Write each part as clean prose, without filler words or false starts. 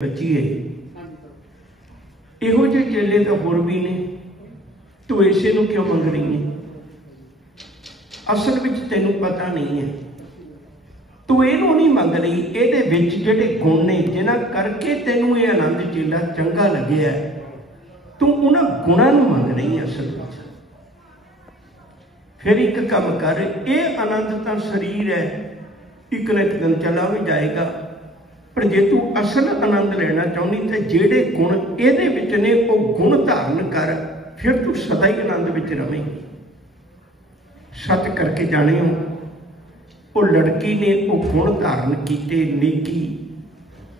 बचीए इहो जे चेले तो होर भी ने। तू इसे नूं क्यों मंग रही है? असल विच तैनूं पता नहीं है। तू इहनूं नहीं मंग रही, इहदे विच जिहड़े गुण ने जिन्हां करके तैनूं ये आनंद चेला चंगा लग्या, तू उन्हां गुणां नूं मंग रही है असल विच। फिर एक काम कर, ये आनंद तां शरीर है, एक न एक दिन चला भी जाएगा, पर जे तू असल आनंद लेना चाहनी तो जेड़े गुण इहदे विच ने वो गुण धारण कर, फिर तू सदा ही आनंद विच रवेंगी। सच करके जाने हो, वो लड़की ने वो गुण धारण किए, नेकी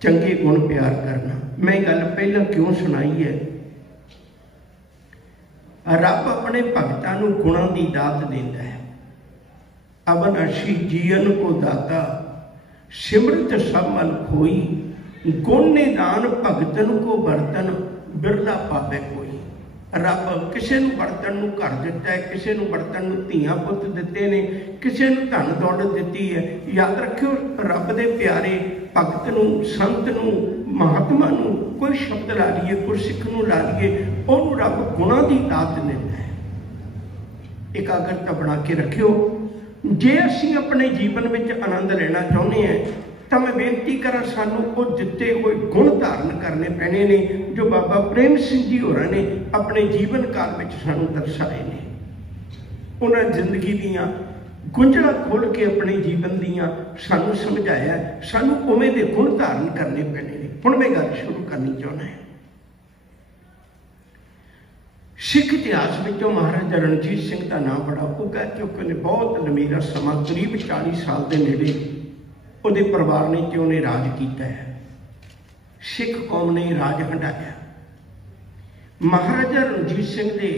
चंगे गुण प्यार करना। मैं गल पहला क्यों सुनाई है? रब अपने भगतां नूं गुणां दी दात देंदा है। अविनाशी जीवन को दाता सिमरत सब मल खोई, गुण निदान भगतन को बर्तन बिरला पावे कोई। रब किसी नूं बर्तन नूं घर दिता है, किसी नूं बर्तन नूं धीआं पुत दिते ने, किसी नूं धन दौलत दिती है। याद रखियो, रब दे प्यारे भगत नूं, संत नूं, महात्मा नूं कोई शब्द ला लीए, कोई सिख नूं ला लीए, उहनूं रब गुणां दी दात दिंदा है। एकाग्रता बना के रखियो। जे असीं अपने जीवन में आनंद लेना चाहते हैं तो मैं बेनती करा, सानू वो दिते हुए गुण धारण करने पैने ने जो बाबा प्रेम सिंह जी होरां ने अपने जीवन काल में सानू दर्शाए ने। उन्होंने जिंदगी दियां गुंझलां खोल के अपने जीवन दियां सानू समझाया, सानू उवें दे गुण धारण करने पैने ने। हुण मैं गल शुरू करनी चाहुंदा है। सिख इतिहास में महाराजा रणजीत सिंह का नाम बड़ा उगा, क्योंकि उन्हें बहुत लंबेरा समा करीब 40 साल के नेड़े उहदे परिवार ने ते उन्हें राज किया है। सिख कौम ने राज हंडाया। महाराजा रणजीत सिंह के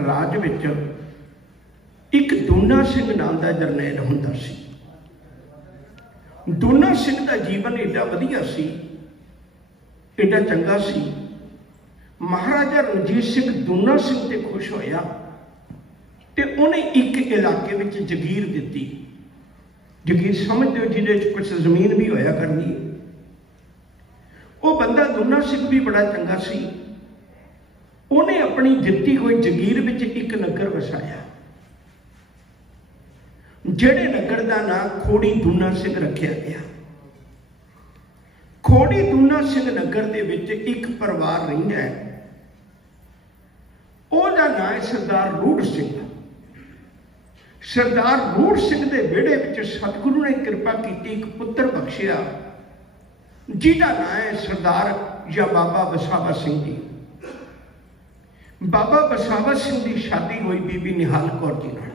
राज विच एक दूना सिंह नाम का जरनैल हुंदा सी। दूना सिंह का जीवन एडा वधिया सी, एडा चंगा सी। महाराजा रणजीत सिंह दूना सिंह ते खुश होया ते उन्हें एक इलाके में जगीर दी। जगीर समझते हो जिहदे कुछ जमीन भी होया करनी। वो बंदा दूना सिंह भी बड़ा चंगा सी। उन्हें अपनी दिती हुई जगीर में एक नगर वसाया, जिहड़े नगर का नाम खोड़ी दूना सिंह रखा गया। खोड़ी दूना सिंह नगर के विच एक परिवार रहिंदा है, ਉਹਦਾ नाम है सरदार रूड़ सिंह। सरदार रूड़ सिंह के विहड़े विच सतगुरु ने कृपा की, एक पुत्र बख्शिया जिहदा नाम है सरदार या बाबा बसावा सिंह जी। बाबा बसावा सिंह की शादी हुई बीबी निहाल कौर जी नाल।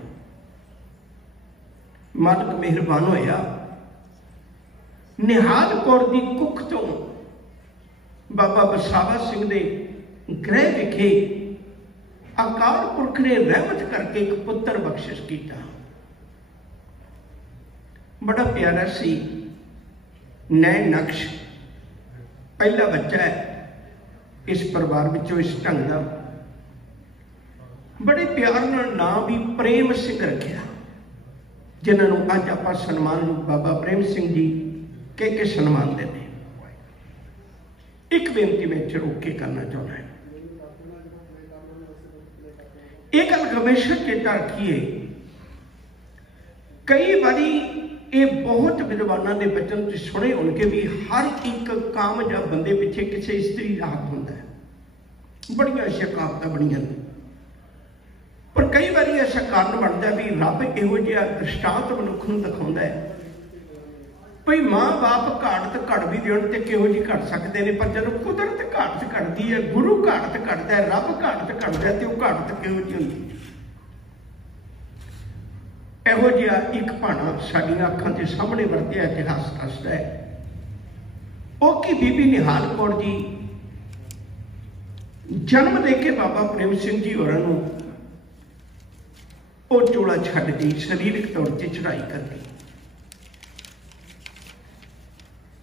मालिक मेहरबान होया, निहाल कौर की कुख तो बाबा बसावा सिंह के गृह विखे अकाल पुरख ने रहमत करके एक पुत्र बख्शिश किया। बड़ा प्यारा सी, नैन नक्श पहला बच्चा है इस परिवार विचों, इस ढंग का। बड़े प्यार नाम भी प्रेम सिंह रखा, जिन्होंने अज आप सन्मान बाबा प्रेम सिंह जी कह के सन्मान देने। एक बेनती मैं इत्थे रोक के करना चाहना है। एक गल हमेशा चेता रखिए, कई बारी ये बहुत विद्वानों के बचन सुने होंगे भी हर एक कामयाब बंदे पिछे किसी स्त्री का हाथ होंदा है। बड़िया ऐसा कहावत बनिया, पर कई बार ऐसा कारण बनता भी रब इहो जिहा दृष्टांत मनुख नूं दिखाउंदा है भाई माँ बाप घाट घट भी देण ते किहो जी घट सकते हैं, पर जब कुदरत घाट घटती है, गुरु घाट घटता है, रब घाट घटता है, तो वह घाट किहो जी होंदी। इहो जिहा एक भाणा साडियां अखां दे सामने वरतिया इतिहास दसदा है। वो कि बीबी निहाल कौर जी जन्म दे के बाबा प्रेम सिंह जी होरां नूं वो चोला छड्ड गई, शरीरक तौर पर चढ़ाई कर गई।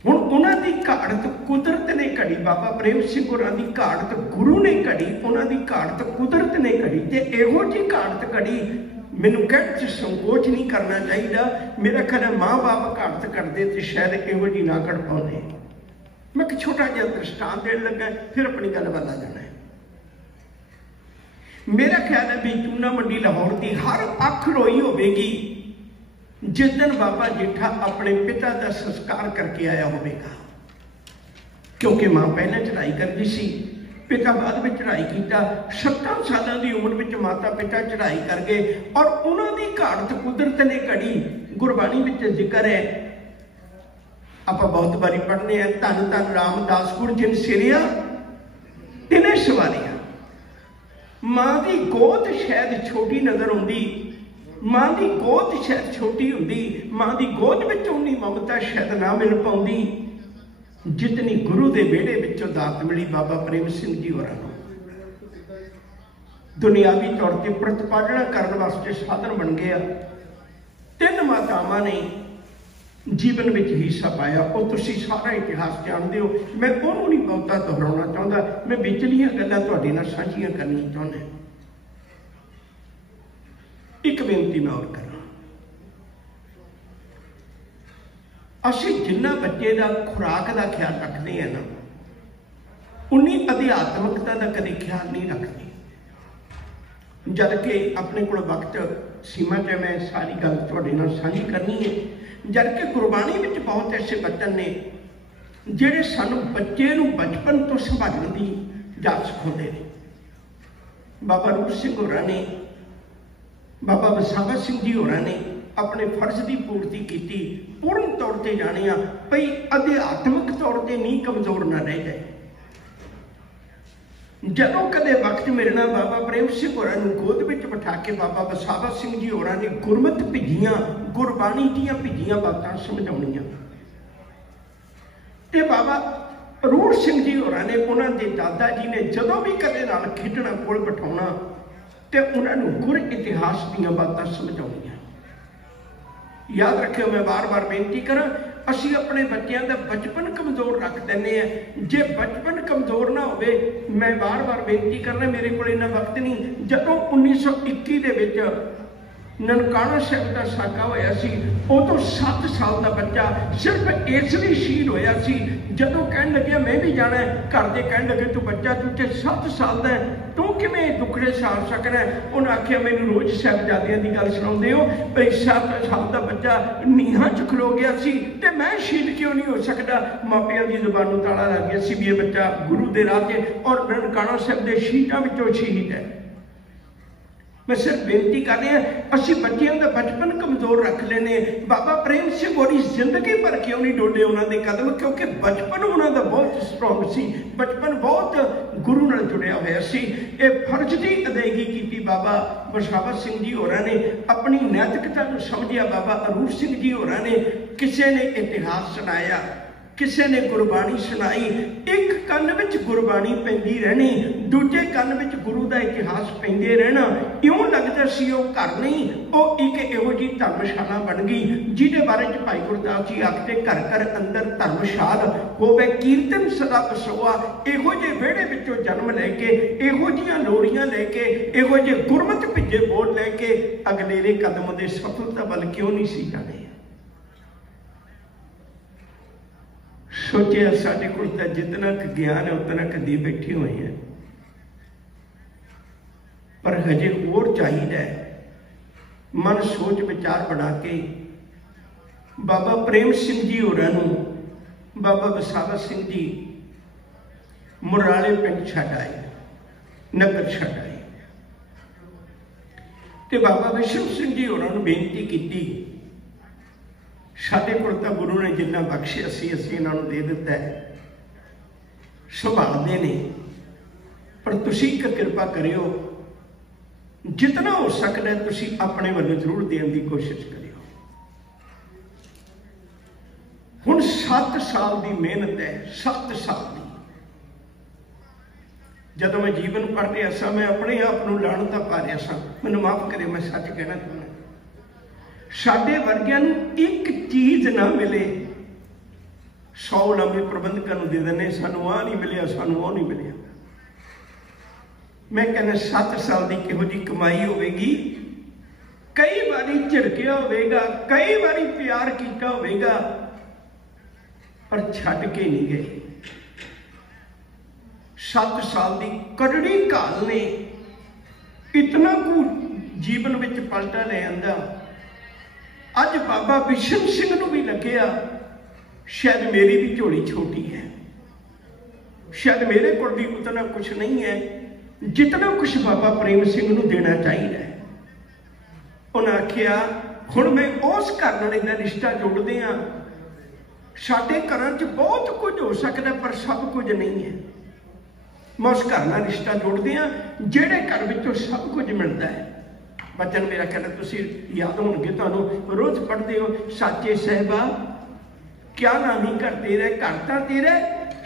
हुण उन्हां दी घाड़त कुदरत ने घड़ी, बाबा प्रेम सिंह होरां दी घाड़त गुरु ने घड़ी, उन्हां दी घाड़त कुदरत ने घड़ी। ते इहो जी घाड़त घड़ी मैनूं कहण च संकोच नहीं करना चाहिए। मेरा ख्याल है माँ बाप घाड़त घड़दे ते शायद इहो जी ना घड़ पाउंदे। मैं एक छोटा जिहा दृष्टांत देने लगा, फिर अपनी गल वाल आ जाना है। मेरा ख्याल है भी चूना मंडी लाहौर की हर अख रोई होगी जिस दिन बाबा जेठा अपने पिता का संस्कार करके आया होगा, क्योंकि मां पहले चढ़ाई करती सी, पिता बाद में चढ़ाई किया। 17 सालों की उम्र में माता पिता चढ़ाई कर गए और उन्होंने घाट कुदरत ने घड़ी गुरबाणी में जिक्र है, आप बहुत बारी पढ़ने हैं, धन धन रामदास गुर जिन सिरिया तिने सवारिया। मां की गोद शायद छोटी नजर आती, मां की गोद शायद छोटी होंदी, मां की गोद में उन्नी ममता शायद ना मिल पाती जितनी गुरु के बेड़े विचों दात मिली बाबा प्रेम सिंह जी होरां नूं। दुनियावी तौर पर प्रतिपादना करने वास्ते साधन बन गया। 3 मातावां ने जीवन में हिस्सा पाया, वो तुसीं सारा इतिहास जानते हो, मैं उन्होंने नहीं बहुता दोहराना चाहता, मैं विचलियां गल्लां तुहाडे नाल साझीआं करनियां चाहुंदा। एक बेनती मैं और करा, असीं जिन्ना बच्चे का खुराक का ख्याल रखते हैं ना, उन्नी अध्यात्मकता का कभी ख्याल नहीं रखते। जबकि अपने को वक्त सीमा च मैं सारी गल तुहाडे नाल साझी करनी है। जबकि गुरबाणी में बहुत ऐसे वचन ने जिहड़े सानू बच्चे नूं बचपन तो संभालण की जाच सिखाउंदे ने। बाबा रूप सिंह होरां ने, बाबा वसावा सिंह जी होरां ने अपने फर्ज की पूर्ति की, पूर्ण तौर पर जानिया भई अध्यात्मक तौर पर नहीं कमजोर ना रह जाए। जदों कदे वक्त मिलना बाबा प्रेम सिंह होरां नूं गोद विच बिठा के बाबा वसावा सिंह जी होरां ने गुरमत भिजियां, गुरबाणी दीयां भिजियां बातां समझाउणियां। ते बाबा रूड़ सिंह जी होरां ने, उन्हां दे दादा जी ने जदों भी कदे नाल खिडना कोल बिठाउणा ते उन्हां नूं गुर इतिहास दीयां बातां समझाउणियां। याद रखियो, मैं बार बार बेनती करा, असी अपने बच्चों का बचपन कमजोर रख देने हैं। जे बचपन कमजोर ना होवे, मैं बार बार बेनती करना, मेरे को इन्ना वक्त नहीं, जदों 1921 दे विच ननकाना साहिब का साका होया सी, उदों 7 साल का बच्चा सिर्फ इसलिए शहीद होया सी, जदों कहन लगे मैं भी जाना है, घर के कहन लगे तू बच्चा तू ते 7 साल का है, तू किवें दुखड़े सह सकना है। उन्हें आख्या मैनूं रोज साहिबजादियां की गल सुणाउंदे हो, भाई 7 साल का बच्चा नीहां च खलो गया सी ते मैं शहीद क्यों नहीं हो सकता। मापियां की जुबान नूं ताला लग गया सी भी ये बच्चा गुरु के राह ते और ननकाना साहिब के शहीदां विचों शहीद है। मैं सिर्फ बेनती कर रहा, असी बच्चों का बचपन कमजोर रख लेने। बाबा प्रेम सिंह होरी जिंदगी भर क्यों नहीं डोडे उन्होंने कदम, क्योंकि बचपन उन्होंने बहुत स्ट्रोंग सी, बचपन बहुत गुरु नाल जुड़िया होया सी। ये फर्ज की अदायगी की बाबा वसावा सिंह जी होरां ने, अपनी नैतिकता को समझिया बाबा अरूप सिंह जी होरां ने। किसी ने इतिहास सुनाया, किसी ने गुरबाणी सुनाई, एक कन विच गुरबाणी पैंदी रहनी, दूजे कन विच गुरु का इतिहास पैंदे रहना। इउं लगदा सी वो घर नहीं, वो एक इहो जी धर्मशाला बन गई जिहदे बारे च भाई गुरदास जी आखते घर घर अंदर धर्मशाल होवे कीर्तन सदा बसोआ। इहो जे विहड़े विचों जन्म लैके, इहो जिहियां लोड़ियां लैके, इहो जे गुरमत भिजे बोल लैके अगलेरे कदम दे सफलता वल क्यों नहीं सी जाणे। सोचिया साढ़े को जितना ज्ञान है उतना कदी बैठे हुए हैं, पर हजे और चाहिए मन सोच विचार बना के बाबा प्रेम सिंह जी होरां नूं, बाबा वसावा सिंह जी मुराले पिंड छड्ड आए, नगर छड्ड आए, ते बाबा विष्णु सिंह जी होरां नूं बेनती की, साडे कोल तां गुरु ने जिन्ना बख्शिया सी असीं इन्हां नूं दे दिता है, संभालदे ने, पर तुसीं एक कृपा करियो, जितना हो सकता है तुसीं अपने वालों जरूर देने की कोशिश करियो। हुण 7 साल की मेहनत है, 7 साल की। जदों मैं जीवन पढ़ रहा सा, मैं अपने आप को लाणता पा रहा सा, मैनूं माफ करे, मैं सच कहना चाहुंदा, साडे वर्गियां नूं एक चीज ना मिले 100 लंबे प्रबंधकों नूं दे देने, सानूं आ नहीं मिलिया, सानूं वो नहीं मिलिया। मैं कहना 7 साल की किहो जी कमाई होगी, कई बारी झिड़किया होगा, कई बारी प्यार किया होगा, पर छड्ड के नहीं गए। 7 साल की कड़ड़ी घाल ने इतना कु जीवन में पलटा ले आंदा। अज बाबा बिशन सिंह नूं भी लग्या शायद मेरी भी झोली छोटी है, शायद मेरे को भी उतना कुछ नहीं है जितना कुछ बाबा प्रेम सिंह नूं देना चाहिए। उन्हें आखिया हुण मैं उस घर नाल इहदा रिश्ता जोड़दे हां। साडे घरां च बहुत कुछ हो सकता पर सब कुछ नहीं है। मैं उस घर नाल रिश्ता जोड़दे हां जिहड़े घर विचों सब कुछ मिलता है। बचन मेरा कहना तुसीं याद होणगे, तुहानूं रोज़ पढ़दे हो, साचे साहिबा क्या नामी घर तेरा, घर तां तेरा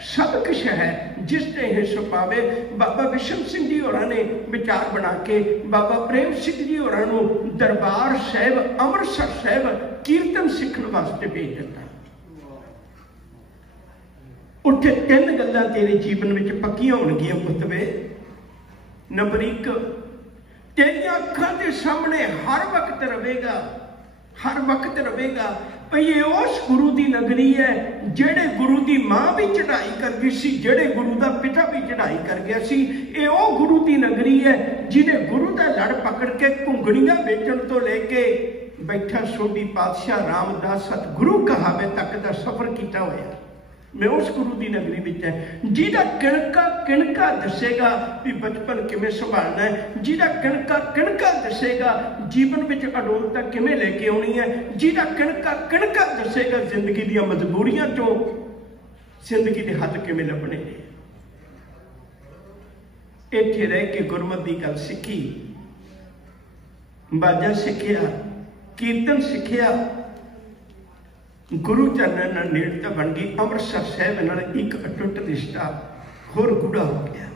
सब कुछ है जिसने हिस्सा पावे। बाबा बिशन सिंह जी होरां ने विचार बना के बाबा प्रेम सिंह जी होरां नूं दरबार साहिब अमृतसर साहिब कीर्तन सीखण वास्ते भेज दिता। उत्थे 3 गल्लां तेरे जीवन में पक्कियां होणगीआं पुੱਤ वे। नंबर 1, तेरिया अखां के सामने हर वक्त रहेगा, हर वक्त रहेगा भई ये उस गुरु की नगरी है जेड़े गुरु की माँ भी चढ़ाई कर गई सी, जेड़े गुरु का पिता भी चढ़ाई कर गया सी। ये वो गुरु की नगरी है जिन्हें गुरु का लड़ पकड़ के घुंगड़ियां बेचण तो लेके बैठा सोडी पातशाह रामदास सतगुरु कहावे तक का सफर किया होया। मैं उस गुरु की नगरी में है जिहदा किणका किणका दसेगा भी बचपन किवें संभालना है, जिहदा किणका किणका दसेगा जीवन में अडोलता किवें लेके आउणी है, जिहदा किणका किणका दसेगा जिंदगी दी मजबूरियां चों जिंदगी दे हल किवें लभणे ने। इत्थे रह के गुरमत की गल सीखी, बाजा सीखिया, कीर्तन सीखिया, गुरु चरणों नाल नेड़ता बन गई। अमृतसर साहिब नाल एक अटुट रिश्ता होर गूढ़ा हो गया।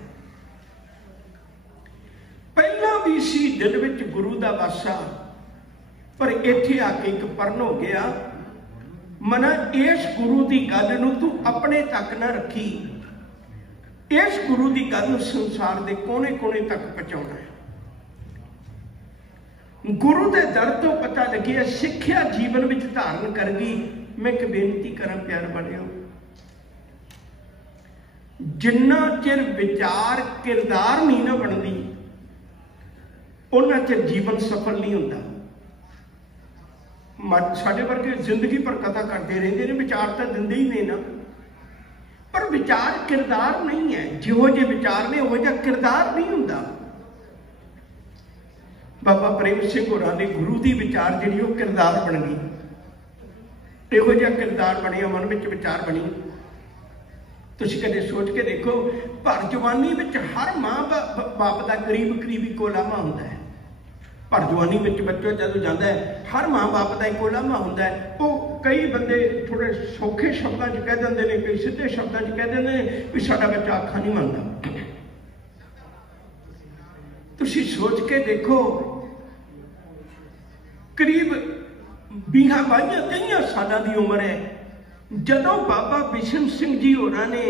पहला भी सी दिल विच गुरु का वासा, पर इत्थे आके एक परन हो गया। मना इस गुरु की गल नूं तू अपने तक ना रखी, इस गुरु की गल नूं संसार के कोने कोने तक पहुंचाउणा है। गुरु के दर तो पता लगे सिक्ख्या जीवन में धारण कर गई। मैं एक बेनती करा प्यार बनियो, जिन्ना चिर विचार किरदार नहीं ना बनती उन्ना चिर जीवन सफल नहीं होता। साडे वर्गे जिंदगी पर कथा करते रहते हैं, विचार तो दिंदे ही नहीं ना, पर विचार किरदार नहीं है। जिहो जे विचार ने उहो जिहा किरदार नहीं होंदा। बाबा प्रेम सिंह होरां ने गुरु की विचार जिहड़ी वो किरदार बन गई। इहो जिहा किरदार बनिया, मन में विचार बनी। तुसीं कदे सोच के देखो, भर जवानी में हर माँ बाप का करीब करीब इको लामा होंदा है। भर जवानी में बच्चा जदों जाता है हर माँ बाप का इको लामा होंदा है। वो कई बंदे थोड़े सौखे शब्दों च कह देंदे ने, कई सीधे शब्दों च कह देंदे ने भी साडा बच्चा आखा नहीं मनदा। तुसीं सोच के देखो, करीब 20-22 साल की उम्र है जदों बाबा बिशन सिंह जी होरां ने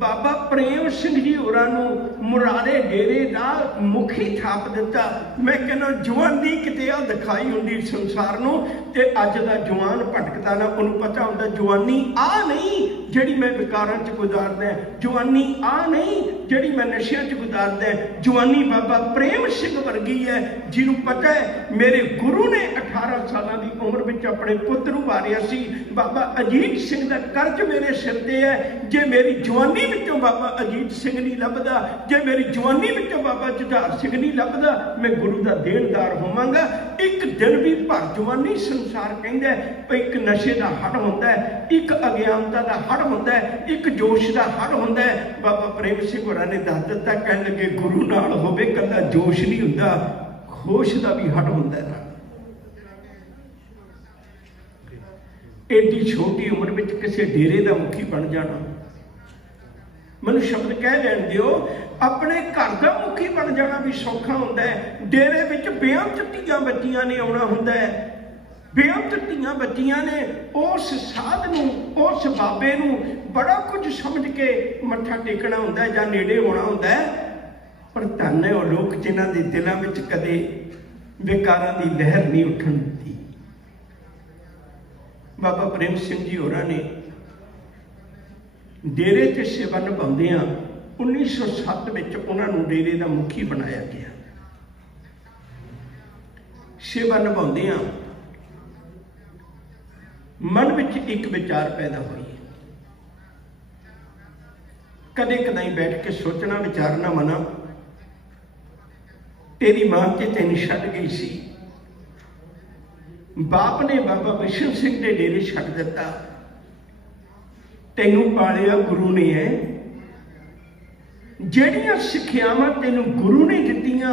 बाबा प्रेम सिंह जी होरां नूं मुरारे डेरे का मुखी थाप दिता। मैं कहना जवानी किते आ दिखाई होंदी संसार नूं, ते अज दा जवान भटकदा ना, उन्होंने पता होंदा जवानी आ नहीं जिहड़ी मैं विकारां च गुजारदा, जवानी आ नहीं जिहड़ी मैं नशियां च गुजारदा, जवानी बाबा प्रेम सिंह वर्गी है जिन्हों पता है मेरे गुरु ने 18 साल की उम्र में अपने पुत्र नूं वारिया सी। बाबा अजीत सिंह का कर्ज मेरे सिर ते है, जे मेरी जवानी विचों बाबा अजीत सिंह नहीं लभदा, जे मेरी जवानी विचों बाबा जुझार सिंह नहीं लभदा, मैं गुरु का देनदार होवांगा। एक दिन भी भर जवानी संसार कहंदा है, एक नशे का हड़ होंदा है, एक अज्ञानता का हड़ होंदा है, एक जोश का हड़ होंदा है। बाबा प्रेम सिंह होरां ने दस दिता, कहण लगे गुरु नाल होवे कल्ला जोश नहीं हुंदा, होश का भी हड़ होंदा है। एडी छोटी उम्र में किसी डेरे का मुखी बन जाना, मैनूं शब्द कह लैण दिओ, अपने घर का मुखी बन जाना भी सौखा होंदा है। डेरे विच बेअंत धीआं बच्चियां ने आउणा होंदा है, बेअंत धीआं बच्चियां ने उस साध नूं, उस बाबे नूं बड़ा कुछ समझ के मत्था टेकना होंदा है जां नेड़े होना होंदा है। पर धन है वो लोग जिन्हां दे दिलां विच कदे विकारां दी लहर नहीं उठण दित्ती। बाबा प्रेम सिंह जी होरां ने डेरे ते सेवा निभाउंदियां 1907 ਵਿੱਚ ਉਹਨਾਂ ਨੂੰ ਡੇਰੇ ਦਾ ਮੁਖੀ ਬਣਾਇਆ ਗਿਆ। ਸੇਵਾ ਨਿਭਾਉਂਦਿਆਂ ਮਨ ਵਿੱਚ ਇੱਕ ਵਿਚਾਰ ਪੈਦਾ ਹੋਈ। ਕਦੇ ਕਦਾਈ ਬੈਠ ਕੇ ਸੋਚਣਾ ਵਿਚਾਰਨਾ ਮਨਾ, तेरी मां ते तेन छड्ड गई सी, बाप ने बाबा बिशन सिंह दे डेरे छड्ड दिता, तेनू पालिया गुरु ने है, जेड़ियां सिक्ख्यावां तेनू गुरु ने दित्तियां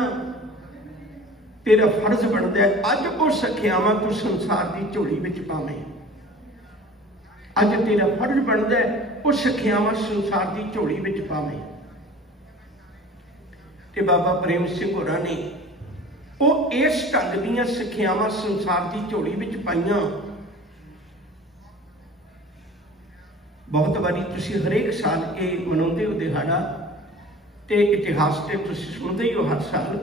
तेरा फर्ज बनता है अज वो सिक्ख्यावां तू संसार की झोली विच पावें। अज तेरा फर्ज बनता है वो सिक्ख्यावां संसार की झोली विच पावें। ते बाबा प्रेम सिंह होरां ने वो इस ढंग दीयां सिक्ख्यावां संसार की झोली विच पाईयां। बहुत बारी तुसीं हरेक साल ये मनाउंदे हो दिहाड़ा ते इतिहास ते तुसीं सुणदे ही हो हर साल,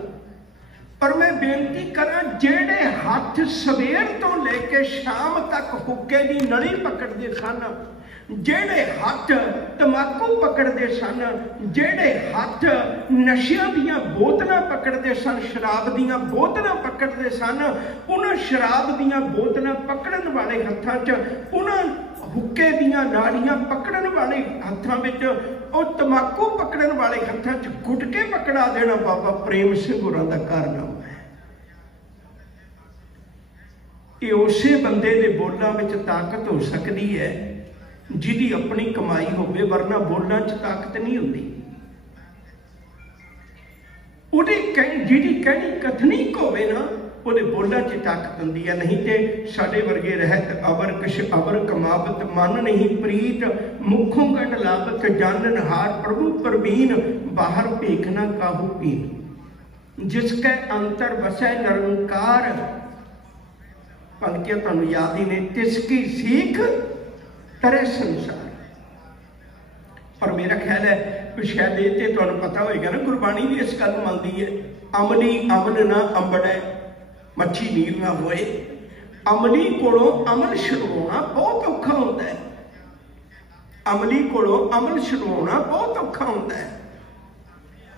पर मैं बेनती करा जेड़े हथ सवेर तो लेके शाम तक हुक्के दी नली पकड़दे सन, जेड़े हथ तंबाकू पकड़ते सन, जेड़े हथ नशिया दियां बोतलां पकड़ते सन, शराब दियां बोतलां पकड़ते सन, उन्हां शराब दियां बोतलां पकड़न वाले हत्थां च, उन्हां हुक्के दियां नाड़ियां पकड़न वाले हत्थां विच, और तंबाकू पकड़न वाले हत्थां च गुटके पकड़ा देना बाबा प्रेम सिंह होरां दा कारनामा है। ये उसे बंदे दे बोलां विच ताकत हो सकदी है जिहदी अपनी कमाई होवे, वरना बोलना च ताकत नहीं होती। उहदी जिहदी कहनी कथनी होवे ना उहदे बोलना च ताकत होंदी है। नहीं तो साडे वर्गे रहत अवर किश अवर कमावत, मन नहीं प्रीत मुखों गढ़ लावत, जानन हार प्रभु प्रवीण बाहर भीख ना काहू पीन, जिसके अंतर बसै निरंकार। पंक्तियां तुहानूं याद ही ने, तिसकी सीख तरे संसार। और मेरा ख्याल है शायद ये तुहानूं पता होएगा ना, गुरबाणी भी इस गल मानती है, अमली अमल ना अंबड़े मच्छी नीर ना होए। अमली कोलों अमल छुड़वाउणा बहुत औखा होंदा है, अमली कोलों अमल छुड़वाउणा बहुत औखा होंदा है।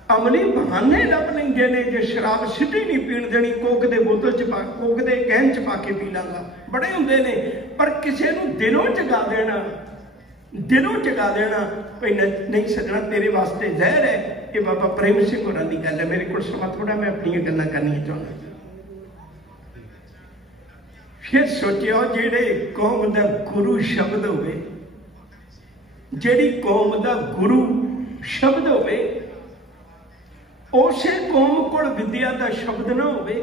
अमली बहाने लभ लैंदे ने, जे शराब सिੱਧੀ नहीं पीण देनी, कोक दे बोतल च पा कोक दे कैन च पा के पी लांगा, बड़े हुंदे ने। पर किसी नूं दिलों जगा देना, दिलों जगा देना भाई नहीं सजना तेरे वास्ते जहर है, ये बाबा प्रेम सिंह होरां दी गल है। मेरे को समा थोड़ा, मैं अपनी गल्लां करनियां चाहुंदा। फिर सोचियो जेड़े कौम दा गुरु शब्द होवे, जेड़ी कौम दा गुरु शब्द होवे, उसे कौम कोल विद्या का शब्द ना होवे,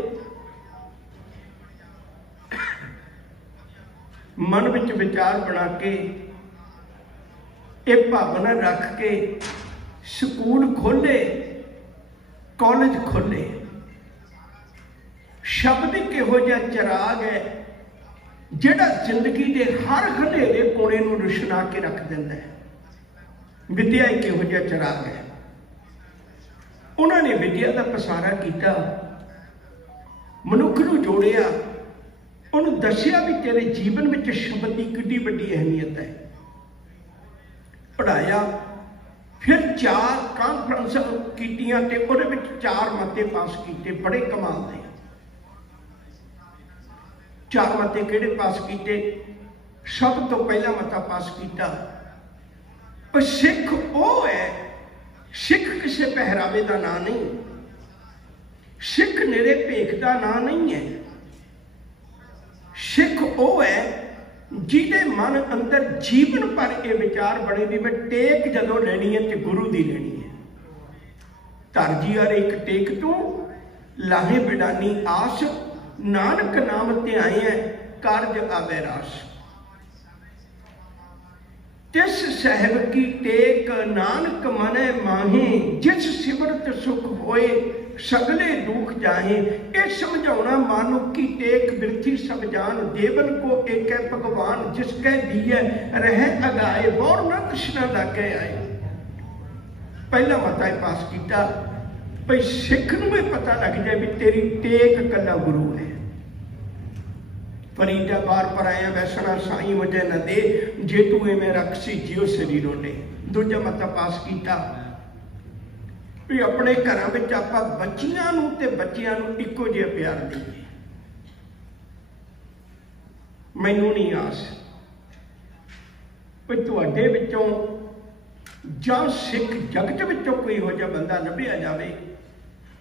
मन विच विचार बना के एक भावना रख के स्कूल खोले, कॉलेज खोले। शब्द एक इहो जिहा चिराग है जिहड़ा जिंदगी के हर हनेरे कोने नूं रुशना के रख दिंदा है। विद्या एक इहो जिहा चिराग है। उन्होंने विद्या का पसारा किया, मनुख नूं जोड़िया, उन्होंने दसिया भी तेरे जीवन में शब्द की कितनी बड़ी अहमियत है। पढ़ाया, फिर 4 कानफ्रेंस कीतियां ते उहदे विच 4 मते पास किए, बड़े कमाल दे। 4 मते किहड़े पास किए? सब तो पहला मता पास किया, पर सिख वो है, सिख किसी पहरावे का नाम नहीं, सिख निरे भेख का नाम नहीं है। सिख वो है जिहदे मन अंदर जीवन भर ये विचार बने भी मैं टेक जदों लेनी है तो गुरु की लेनी है। तरजी यार एक टेक तू लाहे बिडानी आस, नानक नाम ते आए हैं कारज आवे रास। तिस साहिब की टेक नानक मने माहे, जिस सिमरत सुख होए सगले दुख जाए। ये समझाना मानुख की टेक बिरथी सब जान, देवन को एक है भगवान, जिसके दिए रह अगाए और न कृष्णा लागे आए। पहला मता पास किया भाई सिख नूं भी पता लग जाए भी तेरी टेक कला गुरु है। फरीदा बार पर आया वैसना साई मुझे न दे, जे तू इवें रख सी जियो शरीरों ने। दूजा मता पास किया भी अपने घरों में आपां बच्चियां नूं ते बच्चियां नूं इक्को जिहा प्यार दईए। मैनूं नहीं आस भी तुहाडे विचों जां सिख जगत विचों कोई इहो जिहा बंदा लभ्या जावे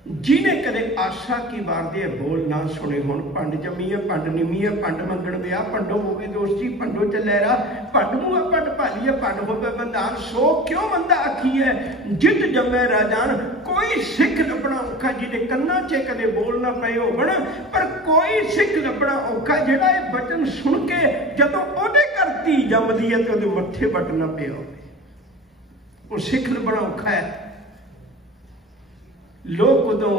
जिन्हें कदे आशा की वार दे बोल ना सुने होण। पंड जमी है, पंड निमी है, पंड मंगण विआह, पंडो होवे दोस्ती, पंडो चलैरा, पंड मुआ पंड भालीए, पंड होवे बंदान। सो क्यों बंदा आखी है जित जमै राजान। कोई सिख लभना औखा जिहदे कन्नां 'च कदे बोल ना पए होवण, पर कोई सिख लभना औखा जिहड़ा ये वचन सुन के जदों ओहदे घर धी जमदी है ते ओहदे मत्थे वट ना पिया होवे। वो सिख लभना औखा है। लोग उदों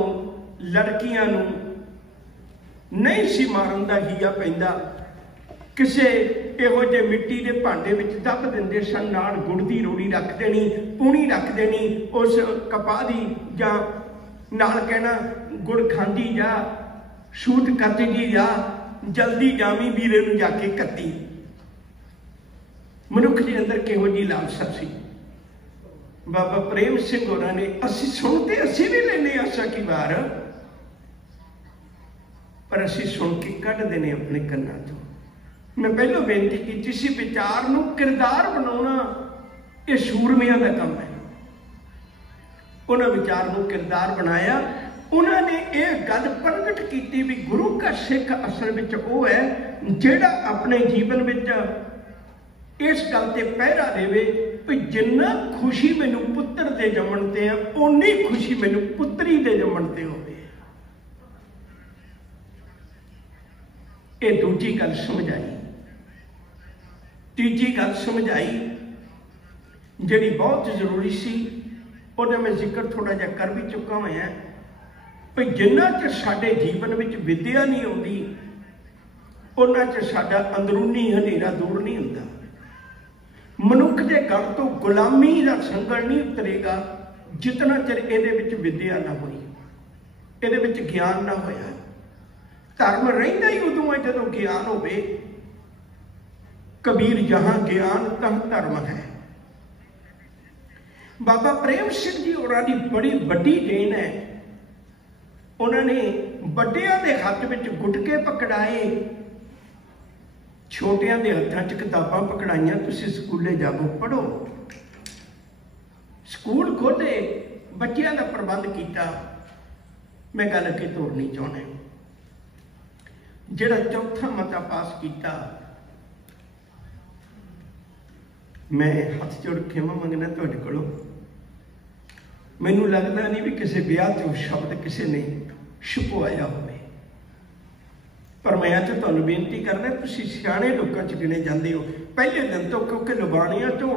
लड़कियां नूं नहीं सी मारन दा हीआ पैंदा, किसे इहो जे मिट्टी के भांडे विच दब दिंदे सन, नाल गुड़ दी रोड़ी रख देनी, पूनी रख देनी उस कपाह दी, जां नाल कहना गुड़ खांदी जा, सूट कतदी जा, जल्दी जावी वीरे नूं जाके कत्ती। मनुख दे अंदर किहो जी लालसा सी। बाबा प्रेम सिंह होरां ने असी सुनते असी भी लेने आशा की वार, पर असी सुन के कढ़ देने अपने कन्नां चों। मैं पहलों बेनती की सी विचार नूं किरदार बनाउणा ये सूरमियां दा काम है। उन्हां विचार नूं किरदार बनाया। उन्होंने ये गल प्रगट की भी गुरु का सिख असल विच वो है जिहड़ा अपने जीवन विच इस गल ते पहरा देवे भी जिन्ना खुशी मैनू पुत्र दे जमण ते है उन्नी खुशी मैनू पुत्री दे जमण ते होवे। ये दूजी गल समझाई। तीजी गल समझाई जिहड़ी बहुत जरूरी सी, उहदा मैं जिक्र थोड़ा जिहा कर भी चुका होया भी जिन्ना च साडे जीवन विच विद्या नहीं आउंदी उन्ना च साडा अंदरूनी हनेरा दूर नहीं हुंदा। मनुख के गल तो गुलामी का संगल नहीं उतरेगा जितना चिर ये विद्या ना हुई, ये ज्ञान ना होया। धर्म रहिंदा ही उदों है जदों ज्ञान होवे। कबीर जहां ज्ञान तह धर्म है। बाबा प्रेम सिंह जी होरां दी बड़ी वड्डी देन है। उन्होंने वड्डियां दे हत्थ विच गुटके पकड़ाए, छोटियां दे हत्थां च किताबां पकड़ाइयां, तुसीं स्कूले जाओ पढ़ो। स्कूल खोले, बच्चों का प्रबंध किया। मैं गल अगे तोड़नी चाहना, जिहड़ा चौथा मता पास किया, मैं हथ जोड़ खेमा मंगना तुहाडे कोलों। मैनूं लगदा नहीं भी किसी ब्याह ते शब्द किसी ने छुपवाया होवे, पर मैं अज तुहानूं बेनती करना, तुसीं सियाणे लोकां च गिने जांदे हो। पहले दिन तो क्योंकि लुबाणियां तो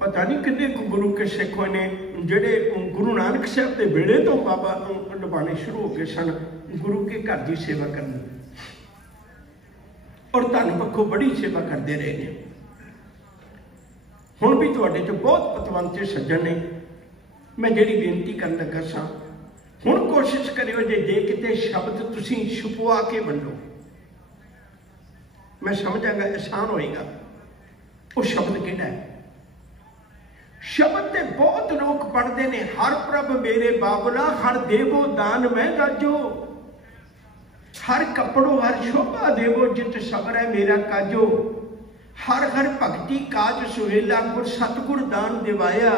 पता नहीं किन्ने गुरु के सिख होए ने, जिहड़े गुरु नानक साहब के वेले तो बाबा लुबाणे शुरू हो गए सन गुरु के घर की सेवा करनी, और धन पक्षों बड़ी सेवा करते रहे हैं। हुण भी तुहाडे चों बहुत पतवंते सज्जन ने। मैं जिहड़ी बेनती करन लगा सां, हुण कोशिश करियो जे किते शब्द तुसीं छुपवा के वंडो, मैं समझांगा आसान होएगा। वो शब्द किहड़ा है? शब्द ते बहुत लोग पढ़ते हैं, हर प्रभ मेरे बाबुला, हर देवो दान मैं गाजो, हर कपड़ो हर शोभा देवो, जित सबर है मेरा काजो, हर हर भगती काज सुहेला, गुर सतगुर दान दिवाया,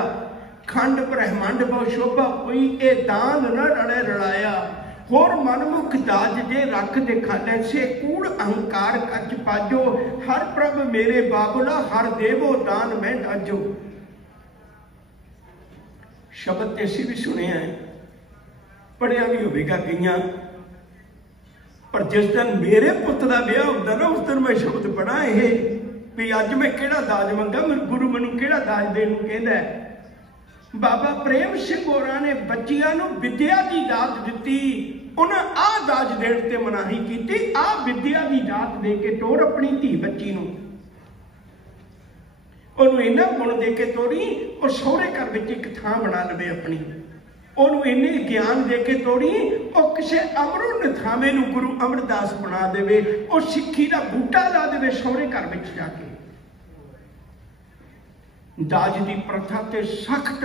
खंड ब्रह्मंड बहु शोभा कोई, ए दान न रले रलाया, होर मनमुख दाज जे रख दिखाने से, कूड़ अहंकार कच पाजो, हर प्रभ मेरे बाबुला, हर देवो दान मैं दाजो। शब्द ऐसे भी सुने हैं, पढ़िया भी होगा कई, पर जिस दिन मेरे पुत का ब्याह होता ना, उस दिन मैं शब्द पढ़ा ये भी अज मैं किहड़ा दाज मंगा, मेरे गुरु मैनूं किहड़ा दाज देण नूं कहंदा है। बाबा प्रेम सिंह होरां ने बच्चियां नूं विद्या की दात दिती, उन्हें आ दाज देण ते मनाही की, आ विद्या की दात दे के टोर अपनी धी बच्ची नूं, उन्होंने इन्ना गुण दे के तोरी, और सोहरे घर में एक थां बना लवे अपनी, उन्होंने इन्ने ज्ञान दे के तोरी, और किसी अमरो निथावे नूं गुरु अमरदास बना देवे, और सिक्खी का बूटा ला देवे सोहरे घर में जाके। दाज की प्रथा ते सख्त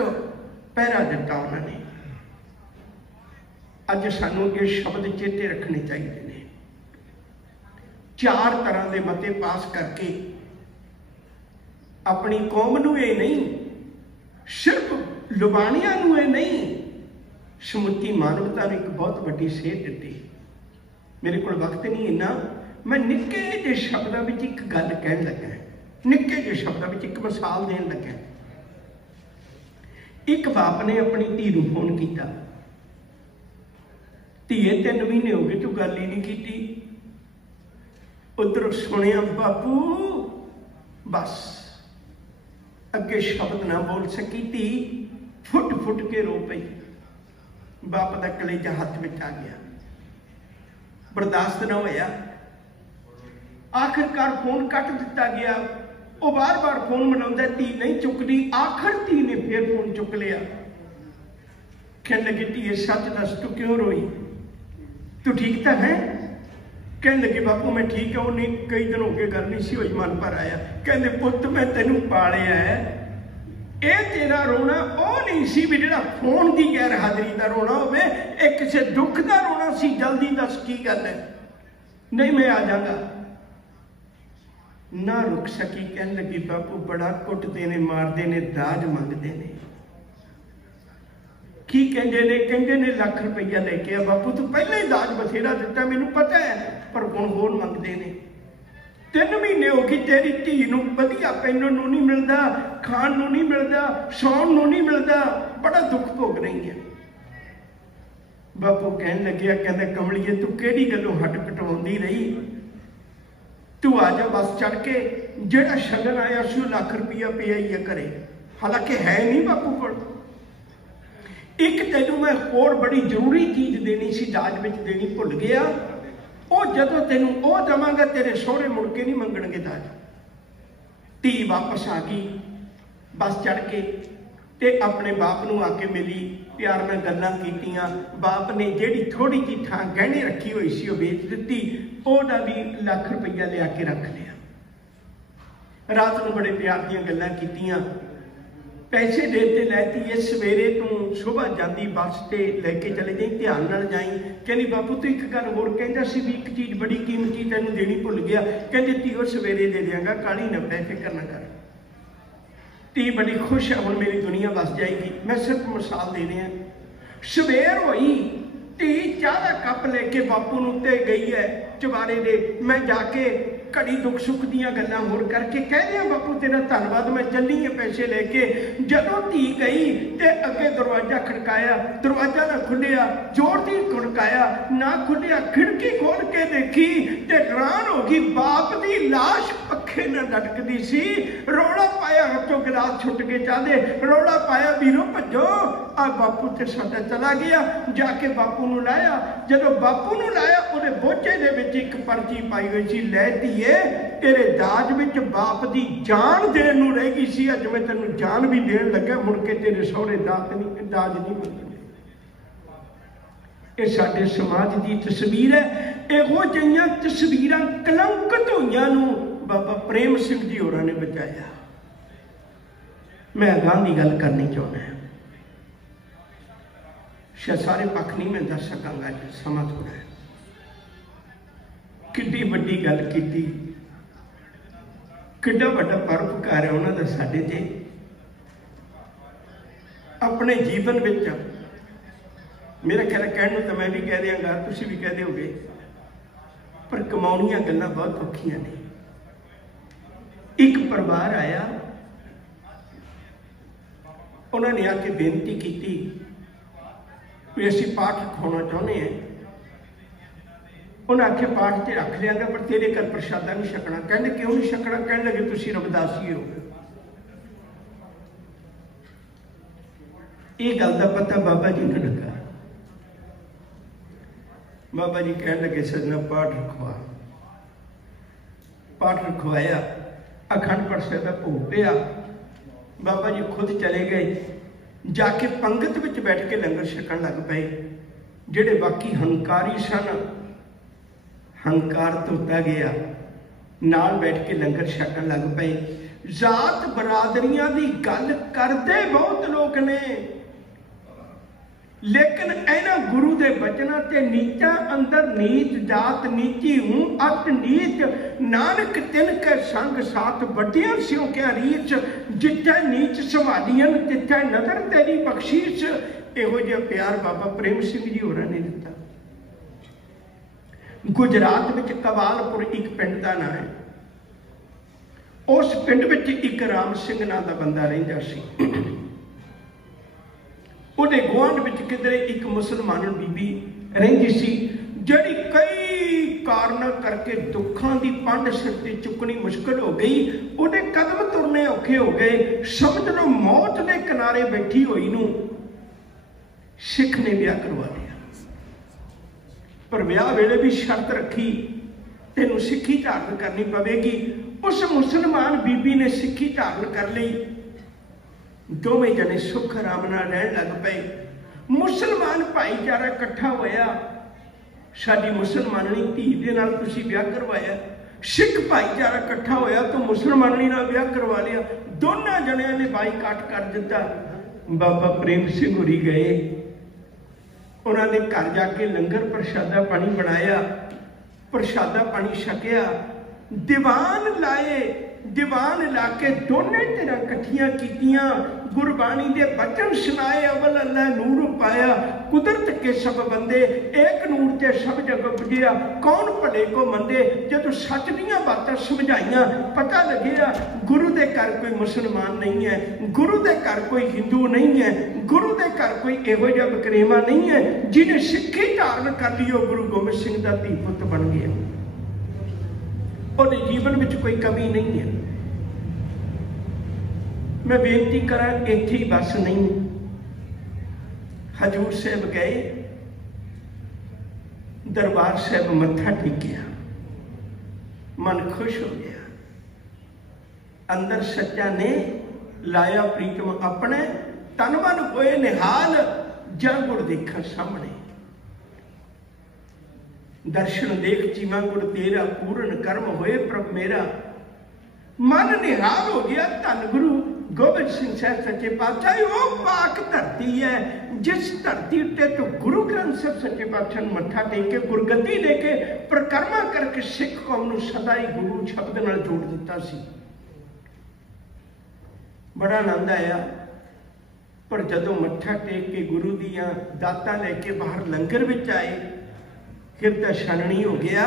पहरा दिता उन्होंने। अज सानू ये शब्द चेते रखने चाहिए ने। 4 तरह के मते पास करके अपनी कौम नूं ये नहीं, सिर्फ लुबानियां नूं ये नहीं, समुची मानवता ने एक बहुत बड़ी सेध दी। मेरे को वक्त नहीं इन्ना, मैं निक्के जे शब्दों में एक गल कह लगा, निक्के जे शब्दों में एक मिसाल देन लगा। एक बाप ने अपनी धी नूं फोन किया, धीए 3 महीने हो गए तू गल ही नहीं की। उधर सुनिया बापू, बस अगे शब्द ना बोल सकी, धी फुट फुट के रो पई। बाप का कलेजा हाथ में आ गया, बर्दाश्त ना होया, आखिरकार फोन कट दिता गया। वो बार बार फोन मिलाता, धी नहीं चुकती। आखिर धी ने फिर फोन चुक लिया, कहने लगी धीए सच दस तू क्यों रोई, तू ठीक तो है? कहने लगे बापू मैं ठीक है, उन्हें कई दिन हो गए गल नहीं सी हुई, मन पर आया। कहते पुत मैं तेनू पालिया है, ये तेरा रोना वो नहीं सी भी जिहड़ा फोन की गैर हाजिरी का रोना होवे, एक किसी दुख का रोना सी। जल्दी दस की गल है? नहीं मैं आ जाऊंगा। ना रुक सकी, कहने लगी बापू बड़ा कुटते ने, मारते ने, दाज मंगते ने। की कहते ने? कहते ने लाख रुपया लेके आ बापू, तू पहले ही दाज बथेरा दिता, मैनू पता है, पर हुण होर मंगते ने। 3 महीने हो गए तेरी धी नूं वधिया पहनण नूं नहीं मिलता, खाण नूं नहीं मिलता, सौण नूं नहीं मिलता, बड़ा दुख भोग रही है। बापू कहन लग्या, कहंदा कमलिए तू किहड़ी गल्लों हट कटवाउंदी रही, तू आ जा बस चढ़ के, जिहड़ा शगन आया सी लाख रुपया पिया ही है घरे, हालांकि है नहीं बापू कोल। एक तैनूं मैं होर बड़ी जरूरी चीज़ देनी सी, दाज विच देनी भुल गया, वो जदों तेनूं वो देवांगा तेरे सोहरे मुड़ के नहीं मंगणगे दाज। धी वापस आ गई बस चढ़ के, ते अपने बाप नूं आके मिली, प्यार नाल गल्लां कीतियां। बाप ने जिहड़ी थोड़ी जी थां गहने रखी हुई सी वो बेच दित्ती, ओहदा भी लाख रुपया लिया के रख लिया। रात नूं बड़े प्यार दीयां गल्लां कीतियां, पैसे देते लैती है, सवेरे तू सुबह जाती बस से लैके चले जाई, ध्यान नाल जाई। कहनी बापू तू एक गल होर कहंदा सी भी एक चीज़ बड़ी कीमती तैनूं देनी भुल गया। कहंदी धीओ सवेरे दे देंगा, काली ना पै, फिकर ना कर। धी बड़ी खुश है, हुण मेरी दुनिया बस जाएगी। मैं सिर्फ मिसाल दे रहा। सवेर होई, धी चाह का कप लेके बापू नूं ते गई है चबारे दे। मैं जाके घड़ी दुख सुख दीयां गल्लां होर करके कह दिया बापू तेरा धन्नवाद, मैं चली है पैसे लेके। जदों धी गई ते अगे दरवाजा खड़काया, दरवाजा ना खुलिया, जोर दी खड़काया ना खुलिया। खिड़की खोल के देखी ते हैरान हो गई, बाप दी लाश पखे ना लटकदी सी। रौला पाया, हथों गिलास छुट के चाहते, रौला पाया वीरों भजो, आ बापू ते साडा चला गया। जाके बापू नूं लाया, जदों बापू नूं लाया उहदे बोझे दे विच एक पर्ची पाई हुई सी, लै धीए तेरे दाज विच बाप दी जान देण नूं रह गई सी, अज मैं तैनूं जान भी देण लगा, मुड़ के तेरे सहुरे दाज नहीं मंगणे। ये साडे समाज की तस्वीर है। इहो जिहियां तस्वीरां कलंकित होईयां नूं बाबा प्रेम सिंह जी होरां ने बचाया। मैं अगां दी गल करनी चाहुंदा, शायद सारे पक्ष नहीं मैं दस सकांगा, समा थोड़ा है। किड्डी वड्डी गल कीती, किड्डा वड्डा परोपकार है उन्हां दा साडे ते। अपने जीवन विच मेरा ख्याल कहण नूं तां मैं भी कह दियांगा, तुसीं भी कह दिओगे, पर कमाउणियां गल्लां बहुत औखियां ने। एक परिवार आया, उन्होंने आके बेनती की भी असीं पाठ रखाउणा चाहुंदे हैं। उन्हें आखे पाठ तो रख लिया, पर तेरे घर प्रशादा नहीं छकना। कहने क्यों नहीं छकना? कहने लगे तुसीं रविदासी हो। ये गल का पता बाबा जी ने लगा। बाबा जी कह लगे सजना पाठ रखवा। पाठ रखवाया, अखंड पाठ साहिब का भोग पिया। बाबा जी खुद चले गए, जाके पंगत विच बैठ के लंगर छकन लग पे। जिहड़े बाकी हंकारी सन, हंकार धोता गया, नाल बैठ के लंगर छकन लग पे। जात बरादरियां दी गल करते बहुत लोग ने, लेकिन इन्हां गुरु के बचनों ते नीचा अंदर नीच जात नीची हूँ अत नीच नानक तिनके संग साथ वड्डियां स्यों क्या रीच जिथे नीच संभालियन तिथे नजर तेरी बख्शीश। इहो जिहा प्यार बाबा प्रेम सिंह जी होरां ने दिता। गुजरात विच कवालपुर एक पिंड का नाम है। उस पिंड विच एक राम सिंह नाम का बंदा रहिंदा सी। उहदे गुआंढ विच किधरे एक मुसलमान बीबी रहिंदी सी जिहड़ी कई कारण करके दुखों की पंड सिर ते चुकनी मुश्किल हो गई। उहदे कदम तुरने औखे हो गए। समझ लो मौत के किनारे बैठी हुई नूं सिख ने ब्याह करवा लिया। पर ब्याह वेले भी शर्त रखी तेनों सिक्खी धारण करनी पवेगी। उस मुसलमान बीबी ने सिक्खी धारण कर ली। दोवें जने सुख आराम नाल रहन लग पे। मुसलमान भाईचारा इकट्ठा होया, साडी मुसलमानी धी दे नाल तुसीं ब्याह करवाया। सिख भाईचारा इकट्ठा होया तो मुसलमानी नाल ब्याह करवा लिया। दोनों जनियां ने बाईकाट कर दिता। बाबा प्रेम सिंह होरी गए, उन्होंने घर जाके लंगर प्रशादा पानी बनाया, प्रशादा पानी छकिया, दीवान लाए। दीवान ला के दोने धिरां इकट्ठियां कीतियां, गुरबाणी दे बचन सुनाए। अवल अल्लाह नूर पाया, कुदरत के सब बंदे एक नूर ते सब जग पुजिया। कौन भले को मंदे, जदों सच दीयां बातां समझाइयां पता लगिया गुरु दे घर कोई मुसलमान नहीं है, गुरु दे घर कोई हिंदू नहीं है, गुरु दे घर कोई इहो जिहा बकरेवा नहीं है। जिन्हें सिक्खी धारण कर ली वो गुरु गोबिंद सिंह दा धी पुत बन गया। उहदे जीवन में कोई कमी नहीं है। मैं बेनती करा इत्थे ही बस नहीं। हजूर साहब गए, दरबार साहब मत्था टेकिया, मन खुश हो गया। अंदर सच्चा ने लाया प्रीतम अपने, तन मन होए निहाल जा गुर देखा सामने। दर्शन देख चीमा गुर तेरा, पूर्ण कर्म होए प्रभ मेरा। मन निहाल हो गया। धन गुरु गोबिंद सिंह साहब सच्चे पातशाह। वो पाक धरती है जिस धरती उत्ते तो गुरु ग्रंथ साहब सच्चे पातशाह नूं मत्था टेक के गुरगद्दी दे के परिक्रमा करके सिख कौम नूं सदा ही गुरु शब्द नाल जोड़ दिता सी। बड़ा आनंद आया। पर जदों मत्था टेक के गुरु दियां दातां लैके बाहर लंगर विच आए, हिरदा छाननी हो गया।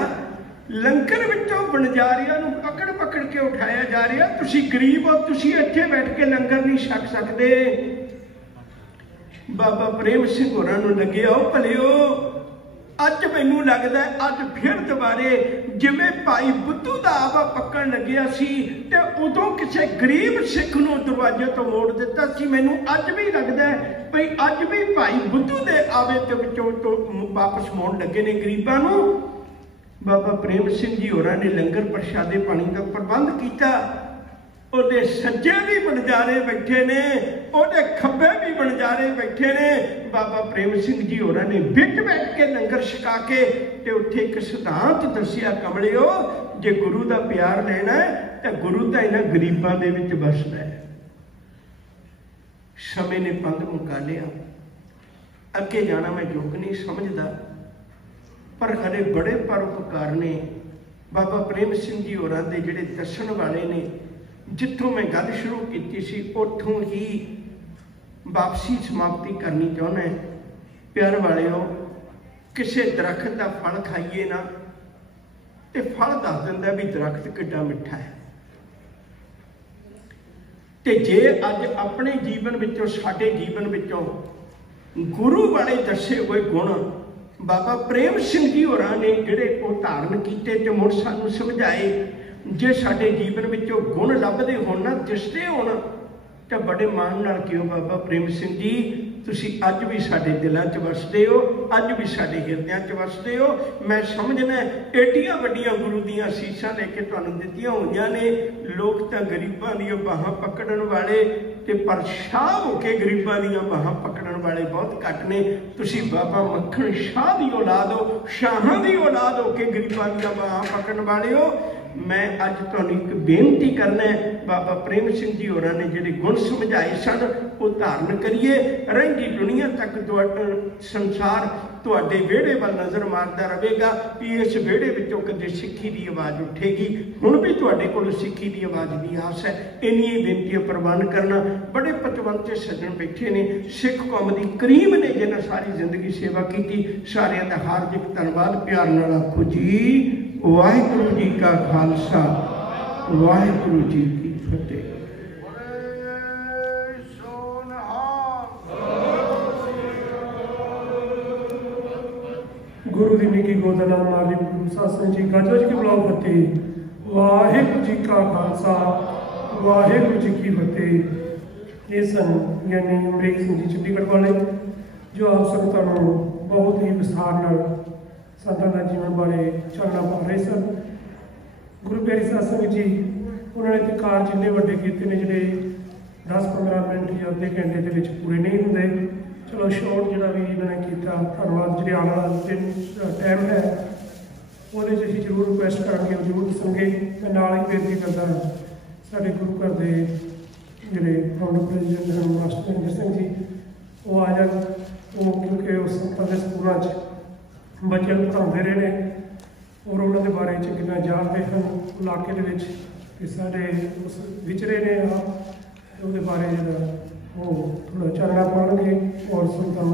लंगर विचों बनजारियां नूं पकड़ पकड़ के उठाया जा रहा। तुसीं गरीब हो, तुसीं इत्थे बैठ के लंगर नहीं छक सकदे। बाबा प्रेम सिंह होरां नूं लग्गिया भलिओ अज मैनूं लगदा अज फिर दोबारे जिवें भाई बुद्धू दा आवा पक्कण लग्गिया सी ते उदों किसी गरीब सिख नूं दरवाजे तो मोड़ दिता सी। मैनूं अज भी लगदा भई अज भी भाई बुद्धू दे आवे ते विचों तो वापस मोड़ लगे ने गरीबां नूं। बाबा प्रेम सिंह जी होरां ने लंगर प्रशादे पानी का प्रबंध किया। उहदे सज्जे भी बनजारे बैठे ने, उहदे खब्बे भी बनजारे बैठे ने। बाबा प्रेम सिंह जी होरां ने बिच बैठ के लंगर छका के ते उत्थे एक सिद्धांत दसिया, कमलिओ जे गुरु दा प्यार लेना है तो गुरु तां इन्हां गरीबां दे विच बसदा है। समय ने पंग मुका लिया, अगे जाना मैं योग नहीं समझदा, पर हले बड़े परोपकार ने बाबा प्रेम सिंह जी होरां दे जिहड़े दसन वाले ने। जिथों मैं गल शुरू की सी उथों ही वापसी समाप्ति करनी चाहुंदा है। प्यार वालिओ, किसी दरख्त का फल खाइए ना तो फल दस दिंदा भी दरख्त किड्डा मिठा है। ते जे अज अपने जीवन विचों साडे जीवन विचों गुरु वाले दसे हुए गुण बाबा प्रेम सिंह जी होरां ने जिहड़े वो धारण कीते ते मुड़ सानूं समझाए, जे साडे जीवन विचों गुण लभदे होण ना दिसदे होण तो बड़े मान नाल कहो, बाबा प्रेम सिंह जी तुसीं अज भी साडे दिलां च वसदे हो, अज भी साडे हिरदियां च वसदे हो। मैं समझना एडियां वड्डियां गुरु दीयां सीसां लैके तुहानूं दित्तियां होईयां ने। लोग तां गरीबां दीयां बाहां पकड़न वाले ते पर शाह हो के गरीबां दीयां बाहां पकड़न वाले बहुत घट ने। तुसीं बाबा मक्खण शाह दी औलाद हो, शाहां दी औलाद हो के गरीबां दीयां बाहां पकड़न वाले हो। मैं अज तुहानूं एक बेनती करना है, बाबा प्रेम सिंह जी होरां ने जिहड़े गुण समझाए सन वो धारण करिए। रहिंदी दुनिया तक संसार तुहाडे विहड़े वाल नज़र मारदा रहेगा कि इस विहड़े विचों कदे सिੱਖੀ की आवाज़ उठेगी। हुण भी तुहाडे कोल सिੱਖੀ की आवाज़ की आस है। इन्नी बेनतियां प्रवान करना। बड़े पतवंत सज्जन बैठे ने, सिख कौम की करीम ने, जिन्हें सारी जिंदगी सेवा की। सारिਆਂ ਦਾ हार्दिक धन्यवाद। प्यार नाल आखो जी वाहिगुरू जी का खालसा वाहिगुरू जी की फतेह। गुरु की निकी गोद नाम मालिक गुरु सासन जी गज की बुलाओ फतेह। वाहिगुरू जी का खालसा वाहिगुरू जी की फतेह। ये सन यानी अमरीक सिंह जी चंडीगढ़ वाले, जो आप संगतां नूं बहुत ही विस्तार नाल संतां दा जीवन बारे चानना पा रहे सन। गुरु प्यारी साध संगत जी, उन्होंने तो कारज इन्ने वड्डे कीते ने जिहड़े 10-15 मिनट या अद्धे घंटे के विच पूरे नहीं होंदे। चलो शॉर्ट जिहड़ा भी इन्होंने किया, धन्यवाद। जिहड़े आने वाला टाइम है वो असीं जरूर रिक्वेस्ट करांगे, जरूर दसांगे। मैं नाल ही बेनती करदा साडे गुरु घर के जिहड़े founder president master Inder Singh ji, वो आ जान। वो क्योंकि उस संतां दे स्कूलों बच्चों को पढ़ाते रहे हैं और उन्होंने बारे चंगी जानते हैं इलाके के साढ़े उस विचरे ने वो बारे जो थोड़ा चानना पाएंगे और संतां